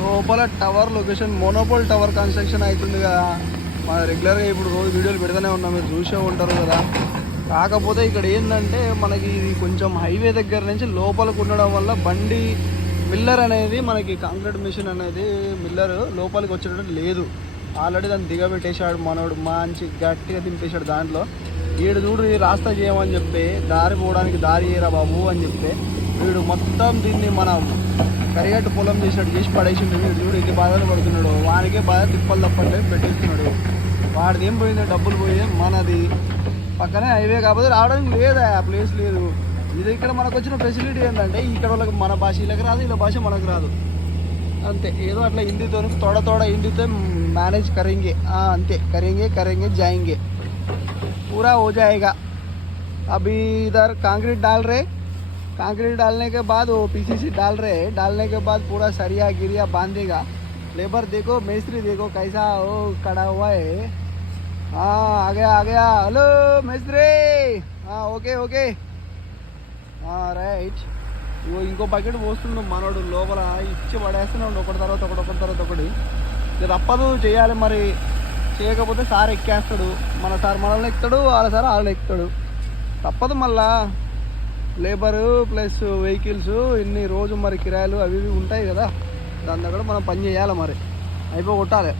లోపల tower location monopole tower construction అవుతుంది కదా. మన రెగ్యులర్గా ఇప్పుడు రోజు వీడియోలు పెడుతూనే ఉన్నాం, మీరు చూసే ఉంటారు కదా. కాకపోతే ఇక్కడ ఏంటంటే మనకి ఇది కొంచెం హైవే దగ్గర నుంచి లోపలికి ఉండడం వల్ల బండి మిల్లర్ అనేది మనకి కాంక్రీట్ మిషన్ అనేది మిల్లర్ లోపలికి వచ్చేటట్టు లేదు. ఆల్రెడీ దాన్ని దిగబెట్టేశాడు మనోడు, మంచి గట్టిగా దింపేశాడు. దాంట్లో వీడు చూడు రాస్తా చేయమని చెప్పి దారి పోవడానికి దారి ఏరా బాబు అని చెప్పి వీడు మొత్తం దీన్ని మన కరిగట్టు పొలం చేసినట్టు చేసి పడేసిండు. వీడు చూడు ఎన్ని బాధలు పడుతున్నాడు, వానికే బాధ తిప్పలు తప్పట్లేదు పెట్టేస్తున్నాడు. వాడిది ఏం పోయింది, డబ్బులు పోయి మనది పక్కనే హైవే కాకపోతే రావడానికి లేదా ప్లేస్ లేదు. ఇది ఇక్కడ మనకు వచ్చిన ఫెసిలిటీ ఏంటంటే ఇక్కడ వాళ్ళకి మన భాష వీళ్ళకి రాదు, వీళ్ళ భాష మనకు రాదు, అంతే. ఏదో అట్లా హిందీతో తోడ హిందీతో मैनेज करेंगे, अंते करेंगे करेंगे जाएंगे, पूरा हो जाएगा. अभी इधर कंक्रीट डाल रहे, कंक्रीट डालने के बाद वो पीसीसी डाल रहे, डालने के बाद पूरा सरिया गिरिया बांधेगा. लेबर देखो, मिस्त्री देखो कैसा वो खड़ा हुआ है. हाँ आ गया हेलो मिस्त्री. हाँ ఓకే ఓకే రైట్. ఇంకో బకెట్ పోస్తున్నాం మనోడు లోపల ఇచ్చి పడేస్తున్నాడు ఒకటి తర్వాత ఒకటి. తప్పదు చేయాలి మరి, చేయకపోతే సార్ ఎక్కేస్తాడు. మన సార్ మనల్ని ఎక్కుతాడు, వాళ్ళ సార్ వాళ్ళని ఎక్కుతాడు. తప్పదు. మళ్ళా లేబరు ప్లస్ వెహికల్స్ ఇన్ని రోజు మరి కిరాయిలు అవి ఇవి ఉంటాయి కదా, దాని దగ్గర మనం పని చేయాలి మరి, అయిపోయి కొట్టాలి.